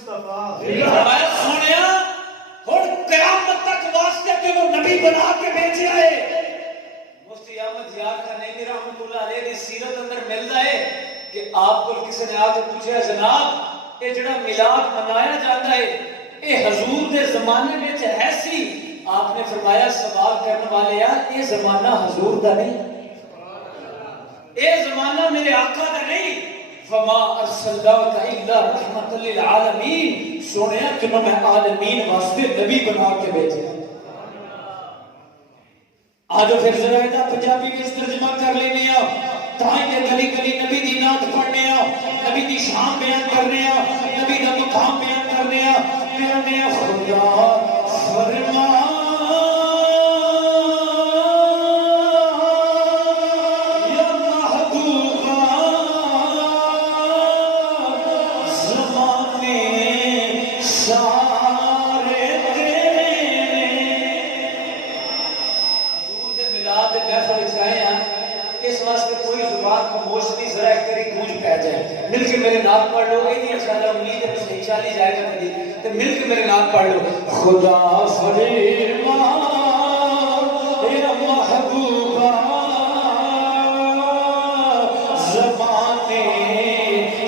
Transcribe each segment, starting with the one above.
مصطفیٰ فرمایا سونیا اور قیامت تک واسطے کہ وہ نبی بنا کے بھیجے آئے. مفتی احمد یار خانیمی رحمۃ اللہ علیہ دی سیرت اندر ملدا ہے کہ آپ کو کسی نے آ کے پوچھا جناب یہ جڑا میلاد منایا جاتا ہے یہ حضور دے زمانے میں ہے سی؟ آپ نے فرمایا سوال کرنے والے یہ زمانہ حضور دا نہیں، یہ زمانہ میرے آقا دا نہیں. فما ارسلناک الا رحمت للعالمین، سونیا تمہیں میں عالمین واسطے نبی بنا کے بھیجا. آج پھر ذرا دا پنجابی میں ترجمہ کر لینے آ تائیں کہ گلی گلی نبی دی نعت پڑھنے آ، نبی دی شان بیان کرنے آ، نبی دا مقام بیان کرنے آ. میرا خدا فرما مل کے میرے نام پڑھ لو. انشاءاللہ امید ہے صحیح چالی جائے گا کبھی تو مل کے میرے نام پڑھ لو. خدا فرما اے محبوبہ زمانے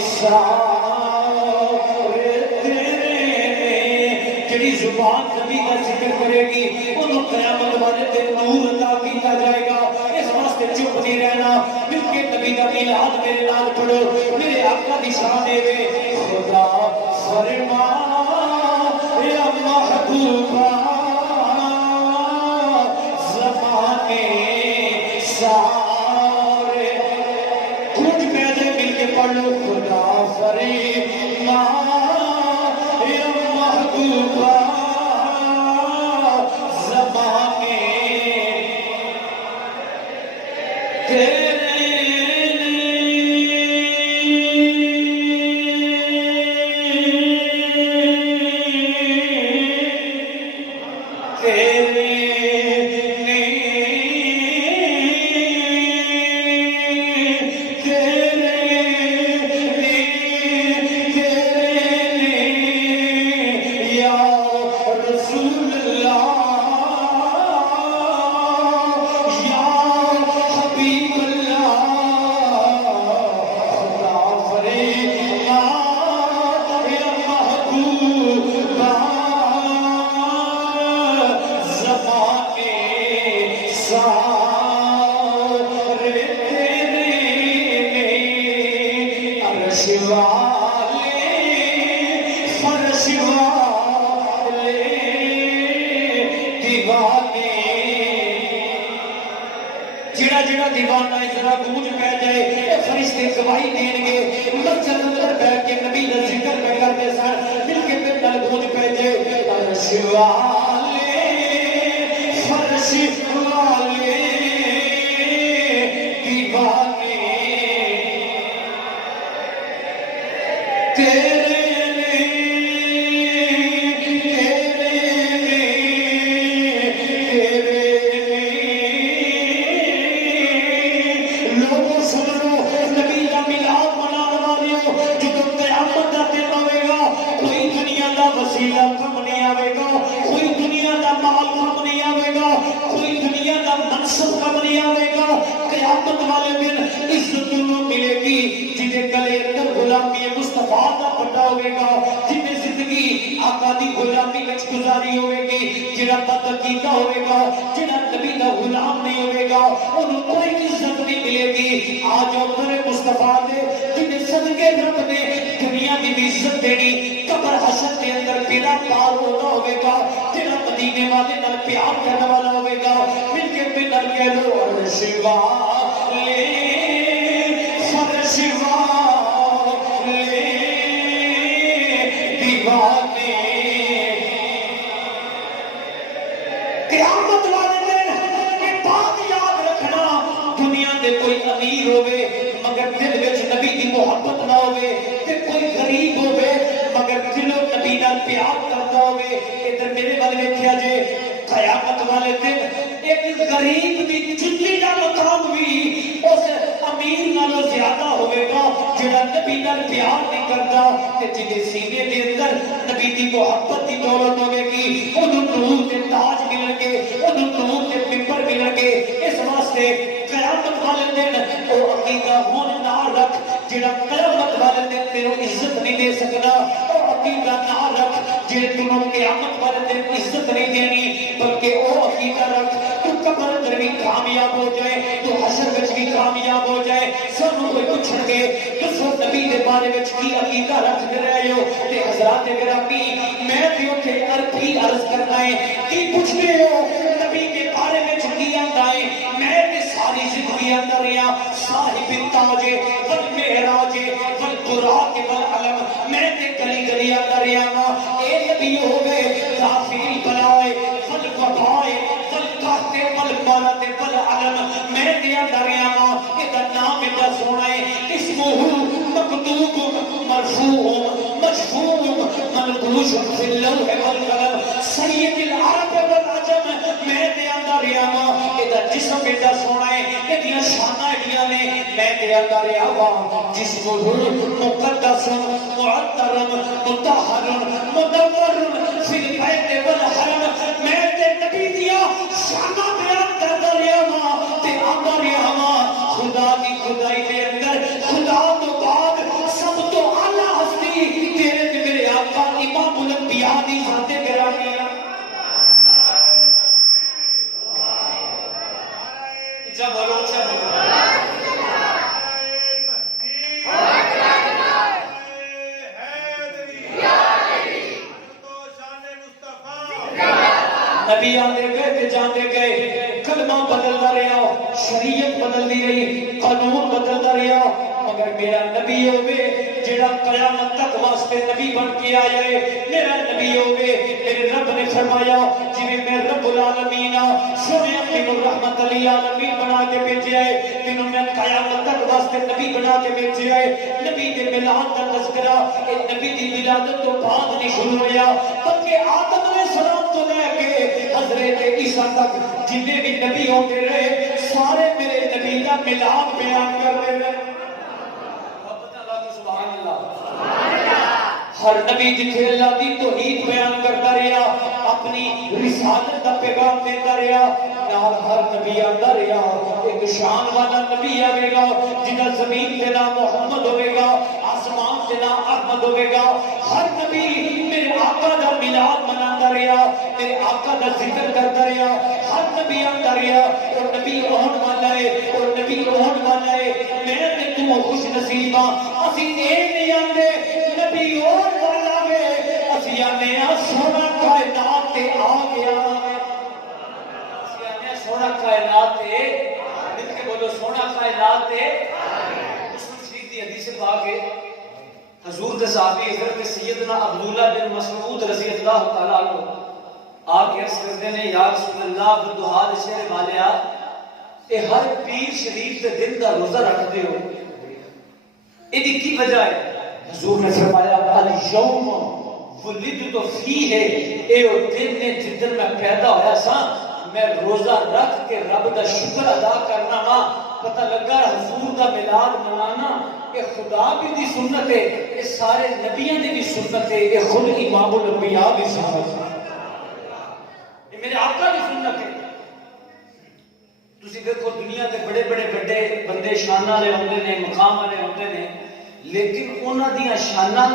سارے تیرے، جڑی زبان نبی کا ذکر کرے گی انہوں قیامت والے دن نور عطا کیتا جائے گا. اس واسطے چپ نہیں رہنا، مل کے نبی کا میلاد میرے نال پڑھو. میرے آقا دی شان ہے خدا فرما اے محبوبہ زمانے سارے. کچھ پہلے مل کے پڑھ لو. خدا فرما اے محبوبہ زمانے تیرے غریب دی چلی دا مقام بھی اس امیر نالوں زیادہ ہوئے گا جڑا نبی نال پیار نہیں کرتا تے جدے سینے دے اندر نبی دی محبت دی دولت ہوے گی اونوں نور تے تاج ملن گے اونوں نور تے ممبر ملن گے اس واسطے قیامت والے دن او عقیدہ ہون نہ رکھ جڑا قیامت والے دن تینوں عزت نہیں دے سکدا او عقیدہ نہ رکھ جڑے تینوں قیامت والے دن عزت نہیں دینی بلکہ او عقیدہ رکھ تو قبر اندر بھی کامیاب ہو جائے تو حشر وچ بھی کامیاب ہو جائے سانوں کوئی پوچھن گے تسو نبی دے بارے وچ کی عقیدہ رکھتے رہے ہو تے حضرات گرامی میں تے اوتھے عربی عرض کرنا ہے کی پوچھتے ہو نبی کے بارے وچ کی آندا ہے میں تے ساری زندگی اندر رہیا صاحب التاج والمعراج والبراق والعلم میں تے گلی گلی اندر رہیا اے نبی ہوے رافع البلائے والوبائے والقحط والمرض والعلم میں تے اندر رہیا اے دا نام دا سونا ہے اسمہ مکتوب مرفوع مشفوع منقوش فی اللوح والقلم سید العرب والعجم میں تے اندر رہیا اے دا جسم دا سونا ہے اے دیاں شاناں ایڈیاں نے میں تے اندر رہیا جسمہ مقدس معطر مطہر مدور فی البیت والحرم میں تے نبی دیا شاناں بیان کردا رہیا تے اندر رہیا خدا کی خدائی دے اندر خدا تو بعد سب تو اعلی ہستی تیرے تے میرے آقا امام الانبیاء دی ذات گرامی ہے جب بولو اچھا بولو نبی آندے گئے تے جاندے گئے کلمہ بدلدا رہیا شریعت بدلدی رہی قانون بدلدا رہیا مگر میرا نبی ہوے جڑا قیامت تک واسطے نبی بن کے آیا ہے میرا نبی ہوے میرے رب نے فرمایا جویں میں رب العالمین سونے اپنی رحمت للعالمین بنا کے بھیجا ہے تینوں میں قیامت تک واسطے نبی بنا کے بھیجا ہے نبی دے ملاد دا تذکرہ اے نبی دی ولادت تو بعد نہیں شروع ہویا بلکہ آدم علیہ السلام تو لے کے حضرت عیسیٰ تک جتنے بھی نبی ہوتے رہے سارے میرے نبی کا ملاد بیان کر رہے ہیں ہر نبی جتھے اللہ دی توحید بیان کرتا رہا اپنی رسالت دا پیغام دیتا رہا نال ہر نبی آندا رہا ایک شان والا نبی آئے گا جنہاں زمین تے نام محمد ہوئے گا آسمان تے نام احمد ہوئے گا ہر نبی میرے آقا دا ملاد مناتا رہا میرے آقا دا ذکر کرتا رہا ہر نبی آندا رہا اور نبی اون والا ہے اور نبی اون والا ہے میں تے تو خوش نصیب ہاں اسی اے نہیں آندے نبی اون والا ہے اسی آنے سونا کائنات تے آ گیا اسی آنے سونا کائنات تے مل کے بولو سونا کائنات تے مسلم شریف دی حدیث پاک ہے حضور کے صحابی حضرت سیدنا عبداللہ بن مسعود رضی اللہ تعالیٰ عنہ آپ عرض کرتے ہیں یا رسول اللہ بدوحال شہر والیا اے ہر پیر شریف دے دن دا روزہ رکھتے ہو ایدی کی وجہ ہے حضور نے فرمایا الیوم ولدت فیہ اے او دن نے جدن میں پیدا ہویا سا میں روزہ رکھ کے رب دا شکر ادا کرنا وا پتہ لگا حضور دا میلاد منانا اے خدا بھی دی سنت ہے اے سارے نبیوں دی بھی سنت ہے اے خود امام الانبیاء بھی سنت ہے اے میرے آقا بھی سنت ہے تسی دیکھو دنیا دے بڑے بڑے بڑے بندے شان والے ہوندے نے مقام والے ہوندے نے لیکن انہاں دیاں شاناں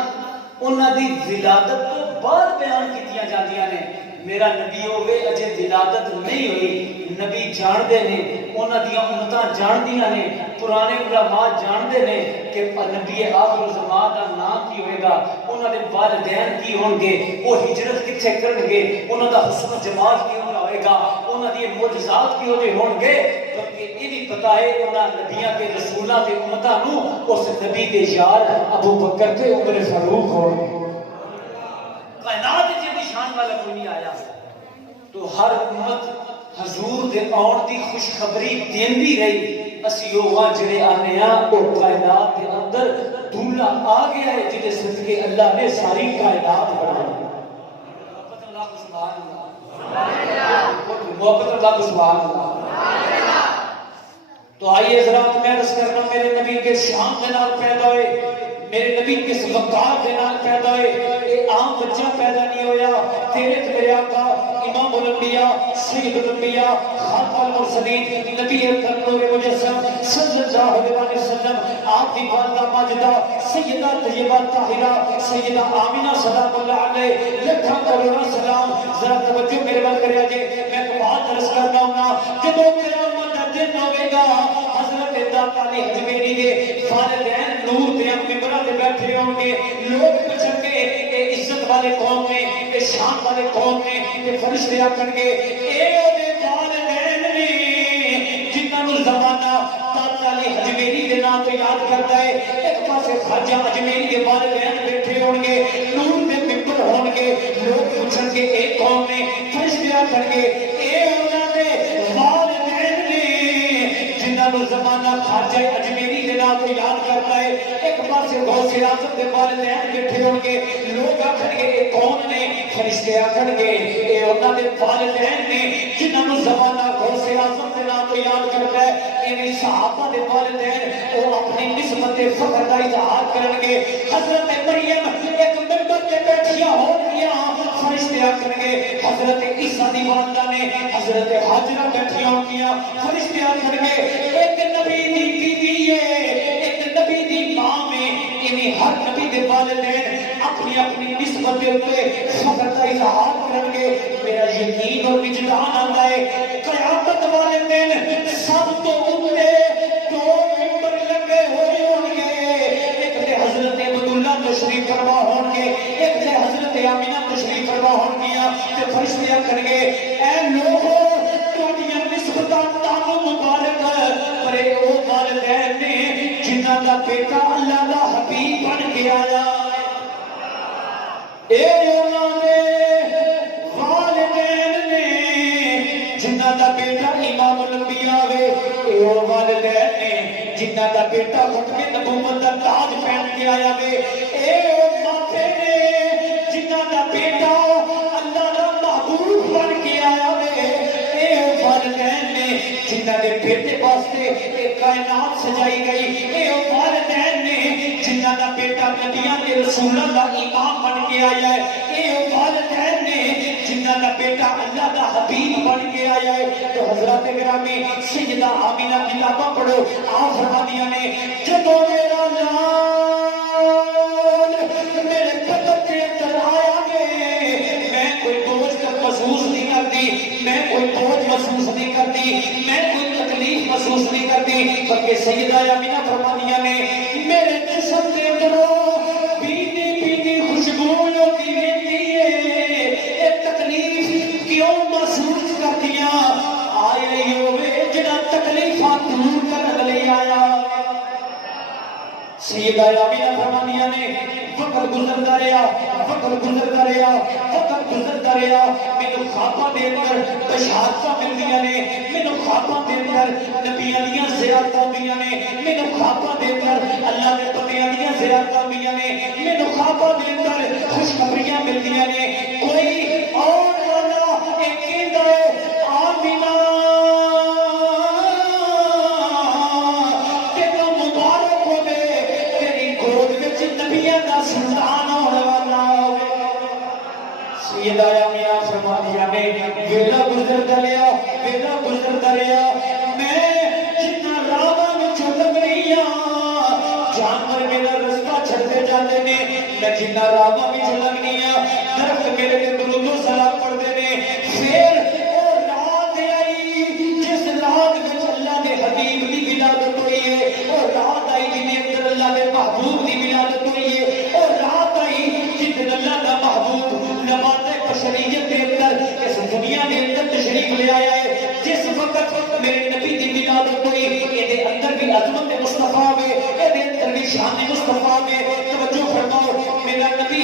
انہاں دی ولادت تو بعد بیان کیتیاں جاندیاں نے میرا نبی ہوئے اجے ولادت نہیں ہوئی نبی جان دے نے انہاں دیاں امتاں جان دیاں نے پرانے علماء جان دے نے کہ نبی آخر الزمان دا نام کی ہوئے گا انہاں دے والدین کی ہون گے وہ ہجرت کتھے کرن گے انہاں دا حسن و جمال کی ہوئے گا انہاں دی معجزات کی ہون گے بلکہ یہ بھی پتا ہے انہاں نبیاں کے رسولاں تے امتاں نو اس نبی دے یار ابو بکر تے عمر فاروق ہون گے کائنات جے بھی شان والا کوئی نہیں آیا تو ہر امت حضور دے آن دی خوشخبری دین بھی رہی اسی لوگاں جڑے آنے ہاں اور کائنات کے اندر دھولا آ گیا ہے جنہیں صدقے اللہ نے ساری کائنات بنائی محبت اللہ کو سبحان اللہ محبت اللہ کو سبحان اللہ تو آئیے ذرا میں عرض کرنا میرے نبی کے شان کے نال پیدا ہوئے، میرے نبی کس وقار کے نال پیدا ہوئے، یہ عام بچہ پیدا نہیں ہویا، تیرے میرے آقا امام الانبیاء سید الانبیاء خاتم المرسلین نبی نور مجسم صلی اللہ علیہ وسلم آپ کی والدہ ماجدہ سیدہ طیبہ طاہرہ سیدہ آمینہ سلام اللہ علیہ لکھاں کروڑا سلام۔ ذرا توجہ میرے بات کریا جے، میں کو بات عرض کرنا ہوں جب قیامت دا دن ہوے گا، حضرت داتا علی حجویری دے والدین نور دے ممبراں تے بیٹھے ہون گے، لوگ پوچھن گے اے عزت والے قوم نے، اے شان والے قوم نے، اے فرشتے آکھن گے اے اودے والدین نے جنہاں نوں زمانہ داتا علی حجویری دے نام تو یاد کرتا ہے۔ ایک پاسے خواجہ اجمیری دے والدین بیٹھے ہون گے، نور دے ممبر ہون گے، لوگ پوچھن گے اے قوم نے، فرشتے آکھن گے اے انہاں دے والدین نے جنہاں نوں زمانہ خواجہ اجمیری دے نام تو یاد کرتا ہے۔ ایک پاسے غوث اعظم دے والدین بیٹھے ہون گے، لوگ آکھن گے اے کون نے، فرشتے آکھن گے اے انہاں دے والدین نے جنہاں نوں زمانہ غوث اعظم دے نام تو یاد کرتا ہے۔ انہی صحابہ دے والدین وہ اپنی نسبت فخر کا اظہار کرن گے۔ حضرت مریم ایک ممبر تے بیٹھیاں ہو گیا، فرشتے آکھن گے حضرت عیسیٰ دی والدہ نے حضرت حاجرہ بیٹھیاں ہو گیا، فرشتے آکھن گے ایک نبی دی بیوی ہے، ایک نبی دی ماں میں، انہی ہر نبی دے والدین اپنی اپنی نسبت دے اوپر فخر کا اظہار کرن گے۔ میرا یقین اور وجدان آتا ہے قیامت والے دن سب تو اوپر دو ممبر لگے ہوئے ہوں گے، ایک تے حضرت عبداللہ تشریف فرما ہوں گے، ایک تے حضرت آمینہ تشریف فرما ہوں گیا، تے فرشتے آکھن گے اے لوگو تہاڈیاں نسبتاں تانوں مبارک، پر اے او والدین نے جنہاں دا بیٹا اللہ دا حبیب بن کے آیا، اے انہاں دے والدین نے جنہاں دا بیٹا امام الانبیاء وے، اے او والدین نے جنہاں دا بیٹا ختم نبوت دا تاج پہن کے آیا وے، اے او ماپے نے جنہاں دا بیٹا اللہ دا محبوب بن کے آیا وے، اے او والدین نے جنہاں دے بیٹے واسطے ایک کائنات سجائی گئی، اے او والدین نے جنہاں دا بیٹا نبیاں دے رسولاں دا امام بن کے آیا ہے، اے او والدین نے جنہاں دا بیٹا اللہ دا حبیب بن کے آیا ہے۔ تو حضرات گرامی سیدہ آمینہ کتاباں پڑھو، آپ فرماندیاں نے جدوں میرا لال میرے قدم کے اندر آیا گے، میں کوئی بوجھ محسوس نہیں کرتی، میں کوئی بوجھ محسوس نہیں کرتی، میں کوئی تکلیف محسوس نہیں کرتی، بلکہ سیدہ آمینہ فرماندیاں نے میرے جسم کے اندروں بیتی بیتی خوشبو ہوتی رہتی ہے، ایک تکلیف کیوں محسوس کرتیاں، آئے ہوئے جڑا تکلیفاں دور کرن لئی آیا۔ سیدہ آمینہ فرماندیاں نے وقت گزرتا رہا، وقت گزرتا رہا، وقت گزرتا رہا، مینوں خواباں دے اندر بشارتاں ملدیاں نے، مینوں خواباں دے اندر نبیاں دیاں زیارتاں ہوندیاں نے، مینوں خواباں دے اندر اللہ دے بندیاں دیاں زیارتاں ہوندیاں نے، مینوں خواباں دے اندر خوشخبریاں ملدیاں نے، کوئی اور والا اے کہندا ہے آمینہ تینوں مبارک ہوے، تیری گود وچ نبیاں دا سلطان ہونے والا ہوے۔ سیدہ آمینہ فرماندیاں نے ویلا گزرتا رہا، ویلا گزرتا رہا، میں جتنا راواں وچ لنگڑی ہاں جانور میرا رستہ چھڈتے جاندے نے، میں جتنا راواں وچ لنگڑی ہاں درخت میرے تے درود و سلام پڑھدے نے، پھر او رات آئی جس رات وچ اللہ دے حبیب دی ولادت ہوئی ہے، او رات آئی جن اندر اللہ دے محبوب دی ولادت ہوئی ہے، او رات آئی جن اللہ دا محبوب نبات بشریت کے اندر اس دنیا کے اندر تشریف لے آیا ہے۔ جس وقت میرے نبی دی ولادت ہوئی، یہ اندر بھی عظمت مصطفیٰ میں، یہ اندر بھی شان مصطفیٰ میں، توجہ فرماؤ، میرا نبی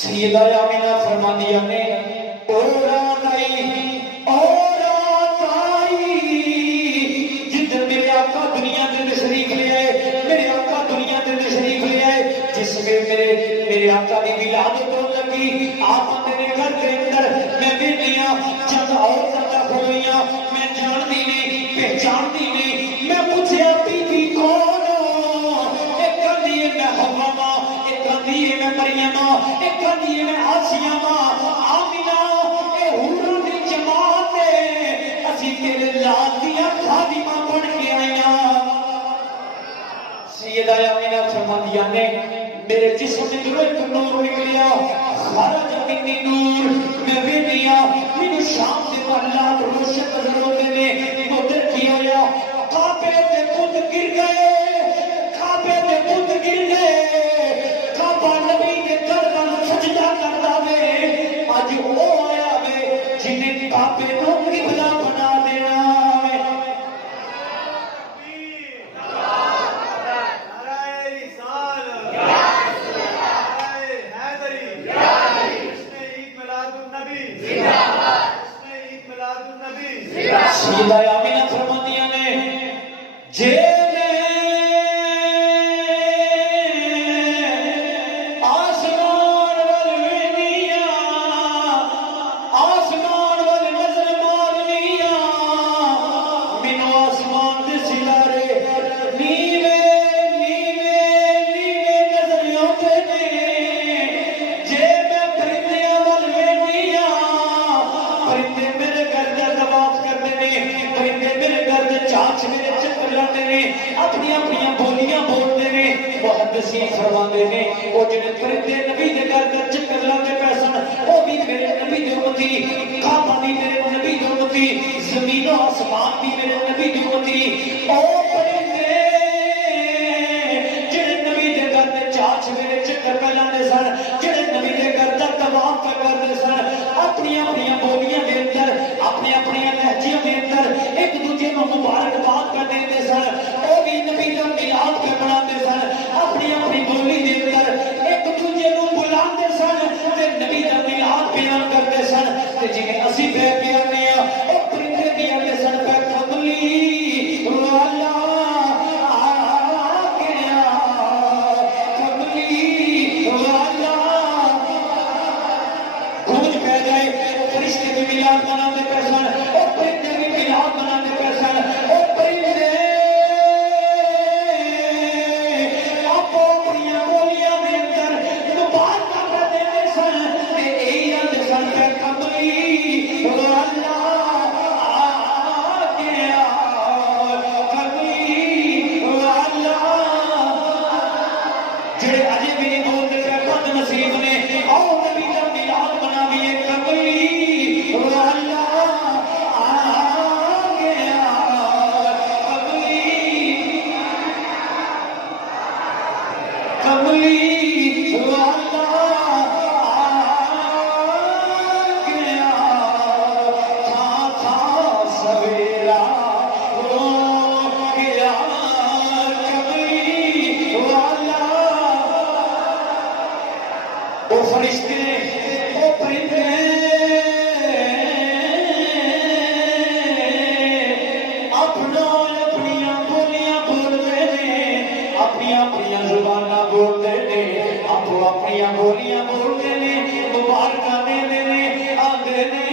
سیدہ آمینہ فرماندیاں نے اور آئی جدھر میرے آقا دنیا دے تشریف لے آئے، میرے آقا دنیا دے تشریف لے آئے، جس میں میرے آقا دی ولادت ہون لگی، آپ میرے گھر کے اندر میں بیٹیاں چند اور زندہ ہو گئیاں، میں جانتی نہیں پہچانتی نہیں، میں پوچھے بی بی کون ایک کہندی میں حوا ایک کہندی میں مریم ایک کہندی میں آسیہ آمینہ اے حوراں دی جماعت اسی تیرے لال دیاں خادمہ بن کے آئیاں۔ سیدہ آمینہ فرماندیاں نے میرے جسم میں ایک نور نکلیا، خرج منی نور، میں ویندیا مینوں شام دے اللہ روشن نظر ہوندے نے، ادھر کی ہویا کعبے تے بت گر گئے، کعبے تے بت گر گئے، کعبہ نبی دے در نال سجدہ کردا وے، اج او آیا وے جنہیں کعبے نوں قبلہ بنا دینا وے۔ سیدہ آمینہ فرماندیاں نے جے آسمان وال وینیاں، آسمان وال نظر مارنیاں، مینوں آسمان دے ستارے نیوے نظر آندے نے، جے میں پرندیاں وال وینیاں، پرندے میرے گھر دا طواف کرتے ہیں، پرندے میرے گھر دے چاچ میرے چکر لاتے ہیں، اپنی اپنی بولیاں بولتے ہیں، محدثین فرماندے نے وہ جڑے پرندے نبی دے گھر دے چکر لاتے پے سن وہ بھی میرے نبی دے امتی، کعبہ بھی میرے نبی دے امتی، زمین و آسمان بھی میرے نبی دے امتی، او پرندے جڑے نبی دے گھر دے چاچ میرے چکر پہ لاندے سن، جڑے نبی دے گھر دا طواف پہ کرتے سن، اپنی اپنی بولیاں دے اندر اپنی اپنی لہجیاں دے اندر ایک دوجے کو مبارکباد کر دیتے سن، وہ بھی نبی دا میلاد پہ مناتے سن، اپنی اپنی بولی دے اندر ایک دوجے کو بلاتے سن تے نبی دا میلاد بیان کرتے سن، تے جنہیں اسی پہ پیانے ہیں وہ پرندے بھی آتے سن پہ کملی والا آ گیا، کملی والا گونج پہ گئے، فرشتے بھی میلاد مناتے پہ سن، وہ پرندے بھی میلاد مناتے پہ سن، وہ پرندے آپ اپنی بولیاں دے اندر مبارکہ پہ دیتے سن، تے اے آندے سن پہ کملی والا آ گیا، کملی والا جڑے اجے بھی نہیں بولتے پہ بد نصیب نے، آؤ نبی دا میلاد مناویے، کملی والا آ گیا، کملی والا آ گیا، تھا سویرا ہو گیا، کملی والا وہ فرشتے وہ پرندے اپنا اپنیاں بولیاں بولتے ہیں، اپنی اپنی زباناں بولتے ہیں، اپو اپنی بولیاں بولتے ہیں، مبارکہ دیندے نے، آندے نے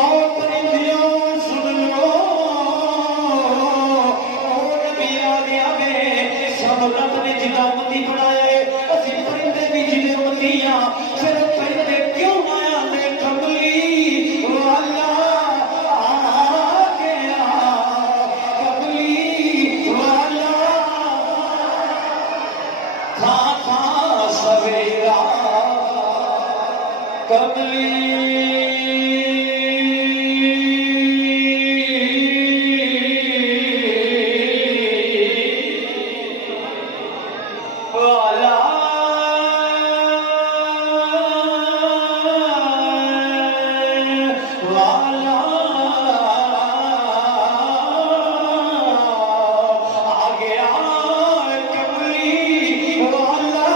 آؤ پرندیاں سن لو، او نبی آ گیا وے، سب رب نے جدا امتی بنایا ہے، اسی پرندے بھی جدے امتی ہاں، پھر پرندے کیوں نہ آندے کملی والا آ گیا، کملی والا تھا سویرا، کملی والا والا آ گیا، کملی والا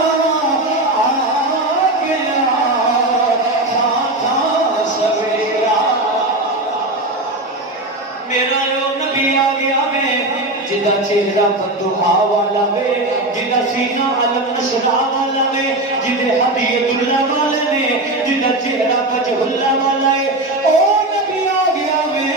ودھا والا وے جدا سینہ علم نشرا والا وے جدے ہدیت اللہ والے نے جدا چہرہ وجہ اللہ والا ہے او نبی آ گیا وے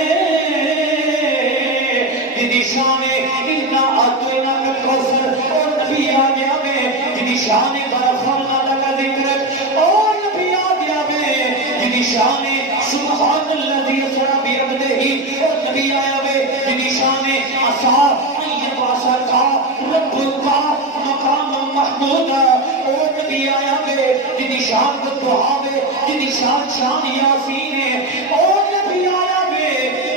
جدی شان انا اعطینا الکوثر او نبی آ گیا وے جدی شان غفرنا لک ذکر او نبی آ گیا وے جدی شان سبحان الذی اسری بعبدہ او نبی آیا وے جدی شان عصا ایباسا کا رب کا مقام محمود او نبی آیا وے جدی شان دعا وے جدی شان یاسین او نبی آیا وے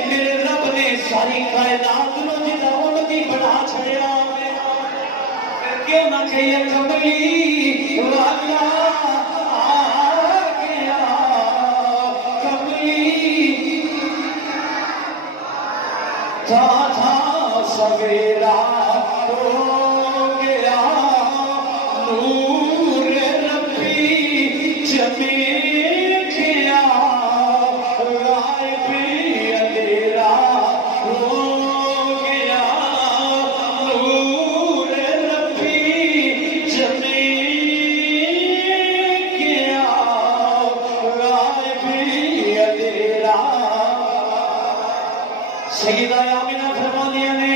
میرے رب نے ساری کائنات نو جدا ان کی بنا چھڑیا وے پھر کیوں نہ کہے کملی والا آ گیا کملی تھا سویرا ہو گیا نور ربی چمک گیا غائب اندھیرا ہو گیا نور ربی چمک گیا غائب اندھیرا سیدہ آمینہ فرما دیا نے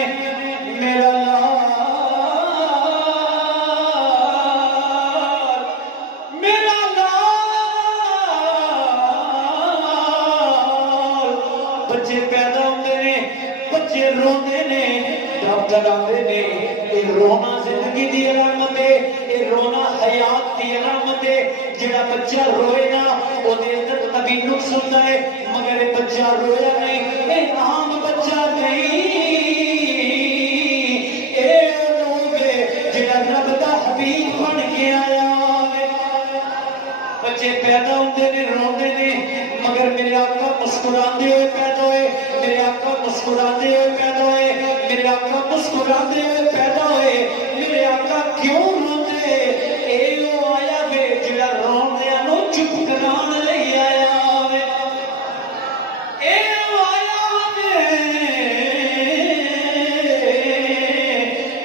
میرا لال میرا لال بچے پیدا ہوتے نے بچے روندے نے ڈاکٹر آتے نے یہ رونا زندگی دی علامت ہے یہ رونا حیات دی علامت ہے جڑا بچہ روئے نا وہ دے اندر نبی نقص ہوتا ہے مگر یہ بچہ رویا نہیں یہ عام بچہ نہیں اے لوگ جڑا رب دا حبیب بن کے آیا بچے پیدا ہوتے نے روندے نے مگر میرے آقا مسکراندے ہوئے پیدا ہوئے میرے آقا مسکراندے ہوئے پیدا ہوئے میرے آقا مسکراندے ہوئے پیدا ہوئے میرے آقا کیوں روندے اے او آیا وے جڑا روندیاں نو چپ کران لئی آیا وے اے او آیا وے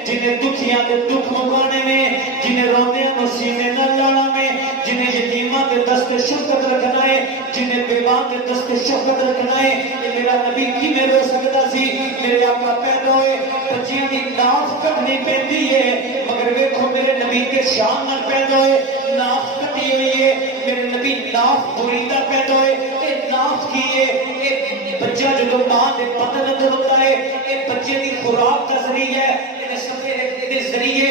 جنہیں دکھیاں دے دکھ مکانے میں جنہیں روندیاں نو سینے نہ لانا میں جنہیں یتیماں دے دست شفقت رکھنا ہے جنہیں بیوان دے دست شفقت رکھنا ہے یہ میرا نبی کی میں رو سکتا سی میرے آقا پیدا ہوئے بچیاں دی ناف کٹنی پیندی ہے مگر ویکھو میرے نبی کے شان نہ پیدا ہوئے ناف کٹی ہوئی ہے میرے نبی ناف بریدہ پیدا ہوئے اے ناف کی ہے اے بچہ جو ماں دے پتہ نظر ہوتا ہے اے بچے دی خوراک کا ذریعہ ہے اے ذریعے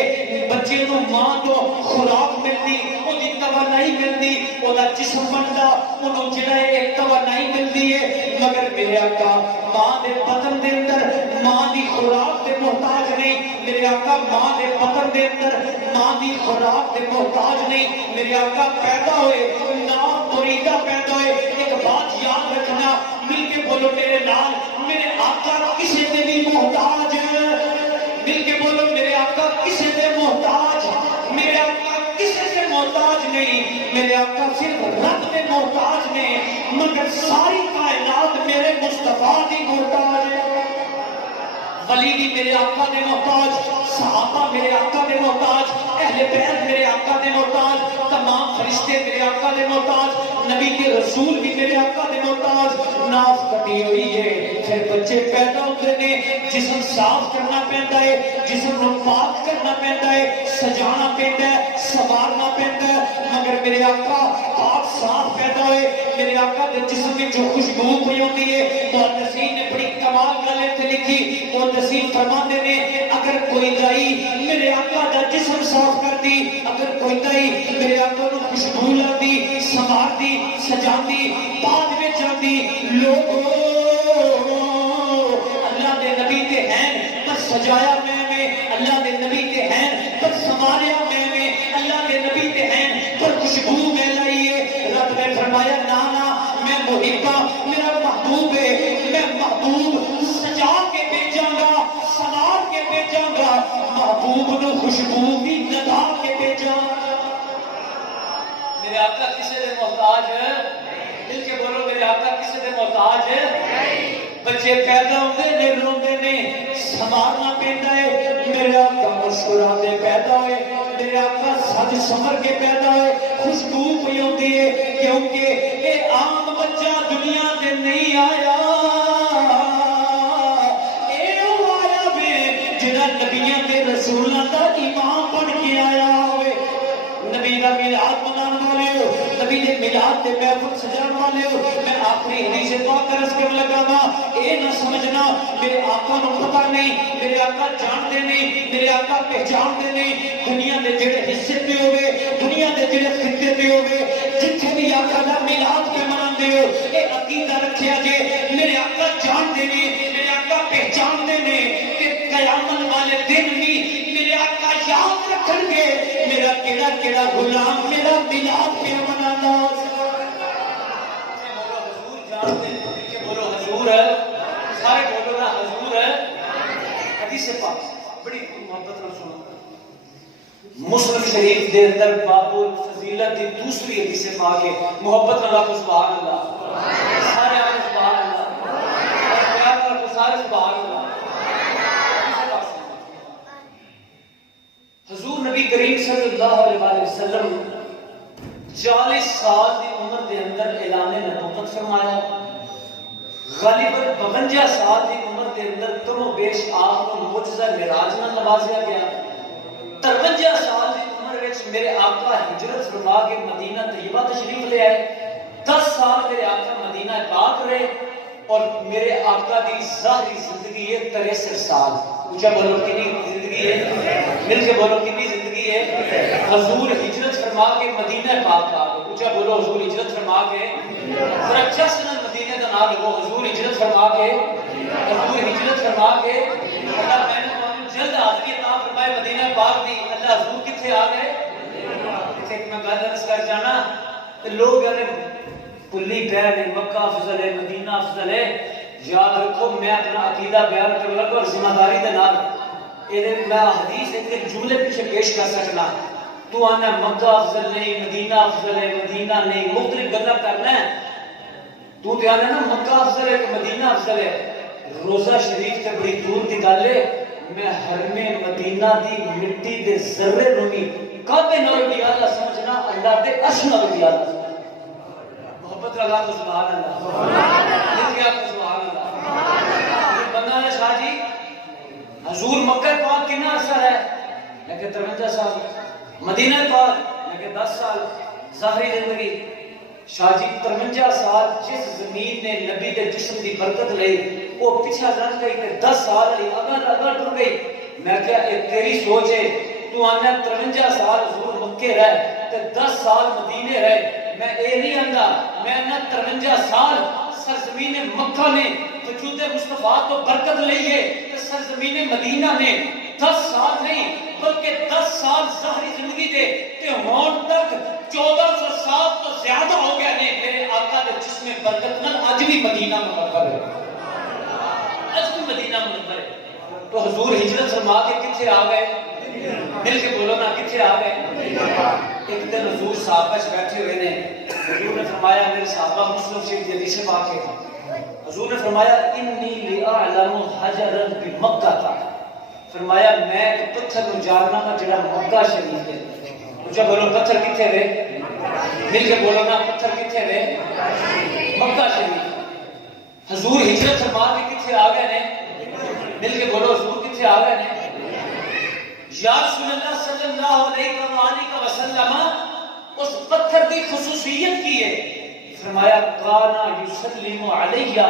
بچے نو ماں تو خوراک ملتی او دی توانائی ملتی او دا جسم بنتا انہوں جڑا ہے ایک توانائی ملتی ہے مگر میرے آقا ماں دے بدن دے اندر ماں دی خوراک دے محتاج نہیں میرے آقا ماں دے بدن دے اندر ماں دی خوراک دے محتاج نہیں میرے آقا پیدا ہوئے نام بریدہ پیدا ہوئے ایک بات یاد رکھنا مل کے بولو میرے نال میرے آقا کسی دے بھی محتاج مل کے بولو میرے آقا کسی دے محتاج میرے آقا کسی سے محتاج نہیں میرے آقا صرف رب دے محتاج نہیں مگر ساری کائنات میرے مصطفیٰ دی محتاج ہے ولی بھی میرے آقا دے محتاج صحابہ میرے آقا دے محتاج اہل بیت میرے آقا دے محتاج تمام فرشتے میرے آقا دے محتاج نبی کے رسول بھی میرے آقا دے محتاج ناف کٹی ہوئی ہے پھر بچے پیدا ہوتے نے جسم صاف کرنا پہنتا ہے جسم کو پاک کرنا پہنتا ہے سجانا پہنتا ہے سوارنا پہنتا ہے مگر میرے آقا پاک صاف پیدا ہوئے میرے آقا دے جسم میں جو خوشبو ہوئی ہوتی ہے محدثین نے بڑی کمال گلے تھے لکھی محدثین فرماتے نے اگر کوئی دائی میرے آقا دا جسم صاف کر دی اگر کوئی دائی میرے آقا نو خوشبو لاندی سوار دی سجاندی بعد میں جاندی لوگوں اللہ دے نبی تے ہیں بس سجایا میں اللہ دے نبی تے ہیں بس سواریا میں اللہ دے نبی تے ہیں پر خوشبو میں لائیے رب نے فرمایا نانا میں محبہ میرا محبوب ہے میں محبوب سجا کے بھیجاں گا سوار کے بھیجاں گا محبوب نو خوشبو بھی لگا کے بھیجاں میرے آقا کسے دے محتاج ہے مل کے بولو میرے آقا کسے دے محتاج ہے بچے پیدا ہوتے نے روندے نے سنبھالنا پیندا ہے میرے آقا مسکراتے پیدا ہوئے، میرے آقا سج سمر کے پیدا ہوئے، خوشبو پئی ہوندی ہے کیونکہ اے عام بچہ دنیا تے نہیں آیا، اے او آیا وے جڑا نبیاں تے رسولاں دا امام بن کے آیا ہوئے۔ نبی دا میلاد منانے والے ہو، نبی دے میلاد دے محفل سجانے والے ہو، میں آخری حدیث پاک عرض کرنے لگا وا، اے نہ سمجھنا میرے آقا نو پتہ نہیں، میرے آقا جانتے نہیں، میرے آقا پہچانتے نہیں، دنیا دے جڑے حصے پہ ہوئے، دنیا دے جڑے خطے پہ ہوئے، جتھے بھی آقا دا میلاد پہ مناندے ہو، اے عقیدہ رکھیا جے میرے آقا جانتے نہیں، میرے آقا پہچانتے نہیں، کہ قیامت والے دن بھی میرے آقا یاد رکھن گے میرا کیڑا کیڑا غلام میرا میلاد پہ منانا۔ حضور جانتے ہیں، بولو حضور ہے، سارے بولو نا حضور ہے۔ حدیث پاک بڑی محبت نال سنو، مسلم شریف دے اندر باب الفضیلت دی دوسری حدیث پاک ہے، محبت نال آپ سبحان اللہ، سارے آپ سبحان اللہ، پیار نال سارے سبحان اللہ۔ حضور نبی کریم صلی اللہ علیہ وسلم 40 سال کی عمر کے اندر اعلان نبوت فرمایا، غالباً 52 سال کی عمر کے اندر کم و بیش آپ کو معجزہ معراج نال نوازیا گیا، 53 سال کی عمر وچ میرے آقا ہجرت فرما کے مدینہ طیبہ تشریف لے آئے، 10 سال میرے آقا مدینہ پاک رہے، اور میرے آقا دی ظاہری زندگی ہے 63 سال۔ اونچا بولو کتنی زندگی ہے، مل کے بولو کتنی زندگی ہے۔ حضور ہجرت فرما کے مدینہ پاک آ گئے، اونچا بولو حضور ہجرت فرما کے، ذرا اچھا سنا مدینہ کا نام لگو، حضور ہجرت فرما کے، حضور ہجرت فرما کے، اللہ میں نے جلد حاضری عطا فرمائے مدینہ پاک دی۔ اللہ حضور کتنے آ گئے، کتنے میں گل عرض کر جانا لوگ یعنی کلی پہ نے مکہ افضل ہے مدینہ افضل ہے، یاد رکھو میں اپنا عقیدہ بیان کرنے لگا اور ذمہ داری دے نال میں حدیث ایک جملے پیچھے پیش کر سکنا، تو آنا مکہ افضل نہیں مدینہ افضل ہے مدینہ نہیں، مختلف گلا کرنا ہے، تو تے آنا نا مکہ افضل ہے کہ مدینہ افضل ہے، روزہ شریف تے بڑی دور دی گل ہے، میں حرم مدینہ دی مٹی دے ذرے نو بھی کعبے نال بھی اعلی سمجھنا، اللہ دے عرش نال بھی اعلی سمجھنا۔ محبت لگا تو سبحان اللہ، مل گیا تو سبحان اللہ۔ بندہ نے شاہ جی حضور مکہ پاک کتنا عرصہ ہے، میں کہ 53 سال، مدینہ پاک میں کہ 10 سال، ظاہری زندگی شاہ جی 53 سال جس زمین نے نبی دے جسم دی برکت لئی وہ پیچھے رہ گئی تے 10 سال علی اگر ٹر گئی، میں کہا اے تیری سوچ ہے، تو آنا 53 سال حضور مکے رہے تے 10 سال مدینے رہے، میں اے نہیں آندا، میں آنا 53 سال سرزمین مکہ نے وجود مصطفیٰ تو برکت لئیے کہ سرزمین مدینہ نے 10 سال نہیں بلکہ 10 سال ظاہری زندگی دے تے ہون تک 1400 سال تو زیادہ ہو گیا نے میرے آقا دے جسم برکت نال اج بھی مدینہ منور ہے، اج بھی مدینہ منور ہے۔ تو حضور ہجرت فرما کے کتنے آ گئے، مل کے بولو نا کتنے آ گئے۔ ایک دن حضور صحابہ بیٹھے ہوئے نے، حضور نے فرمایا میرے صحابہ مسلم شریف دی حدیث پاک ہے، حضور نے فرمایا انی لأعلم حجرا بمکہ تھا، فرمایا میں ایک پتھر نو جاننا گا جڑا مکہ شریف ہے، مجھے بولو پتھر کتنے رہے، مل کے بولو نا پتھر کتنے رہے، مکہ شریف۔ حضور ہجرت فرما کے کتنے آ گئے نے، مل کے بولو حضور کتنے آ گئے نے۔ یا رسول اللہ صلی اللہ علیہ وآلہ وسلم اس پتھر کی خصوصیت کی ہے، فرمایا کانا یسلم علیہ،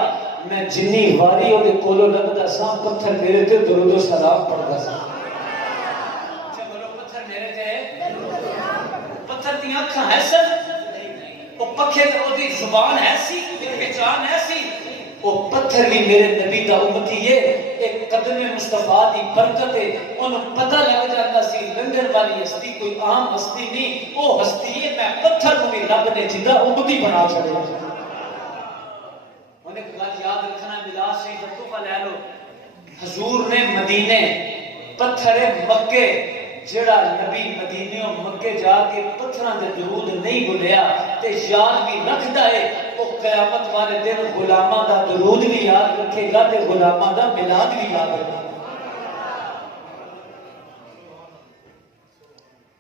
میں جنی واری اور کولو لگتا سا پتھر میرے تے درود و سلام پڑھتا سا۔ اچھا بولو پتھر میرے تے، پتھر دی آنکھاں ایسا وہ پکھے تے دی زبان ایسی پہچان ایسی، وہ پتھر بھی میرے نبی دا امتی ہے، ایک قدم مصطفیٰ دی برکت ہے، انہوں پتہ لگ جاتا سی لنگر والی ہستی کوئی عام ہستی نہیں، وہ ہستی ہے میں پتھر کو بھی رب نے جندہ امتی بنا چھڑے۔ انہیں بات یاد رکھنا ملا سے تحفہ لے لو، حضور نے مدینے پتھر مکے جڑا نبی مدینیوں مکے جا کے پتھراں دے درود نہیں بولیا تے یاد بھی رکھدا ہے، وہ قیامت والے دن غلاماں دا درود بھی یاد رکھے گا تے غلاماں دا میلاد بھی یاد رکھے گا۔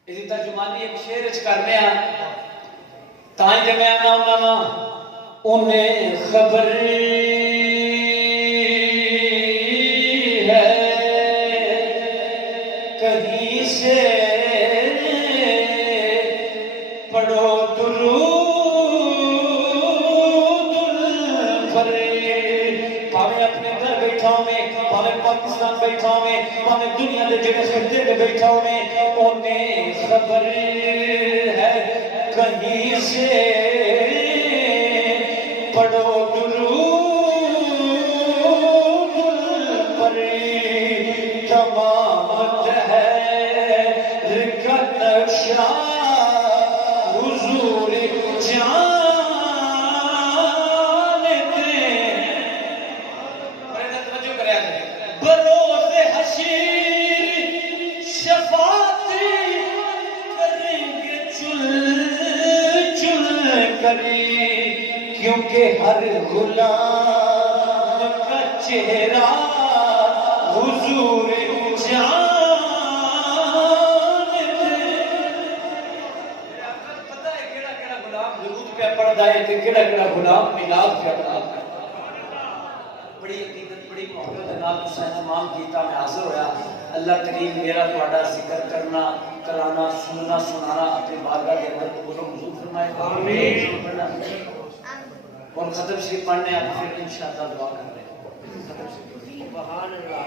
اس کی ترجمانی ایک شعر وچ کرنے ہاں تائیں کہ میں آنا ہونا وا انہیں خبر ہے کہیں سے پڑھو درود الفر پاویں اپنے گھر بیٹھا میں پاویں پاکستان بیٹھا میں پاویں دنیا دے جڑے خطے تے بیٹھا میں انہیں خبر ہے کہیں سے پڑھو درود الفر تمامت ہے رکت نقشہ حضور جانتے بروز حشیر شفاعت کریں گے چل چل کری کیونکہ ہر غلام کا چہرہ حضور جانتے پتہ ہے کیڑا کیڑا غلام درود پہ پڑھدا ہے تے کیڑا کیڑا غلام میلاد پہ پڑھدا ہے بڑی عقیدت بڑی محبت کے نال تساں اہتمام کیتا میں حاضر ہویا اللہ کریم میرا تہاڈا ذکر کرنا کرانا سننا سنانا اپنی بارگاہ کے اندر قبول و منظور فرمائے آمین اور ختم شریف پڑھنے آپ پھر انشاءاللہ دعا کر رہے ہیں ختم شریف سبحان اللہ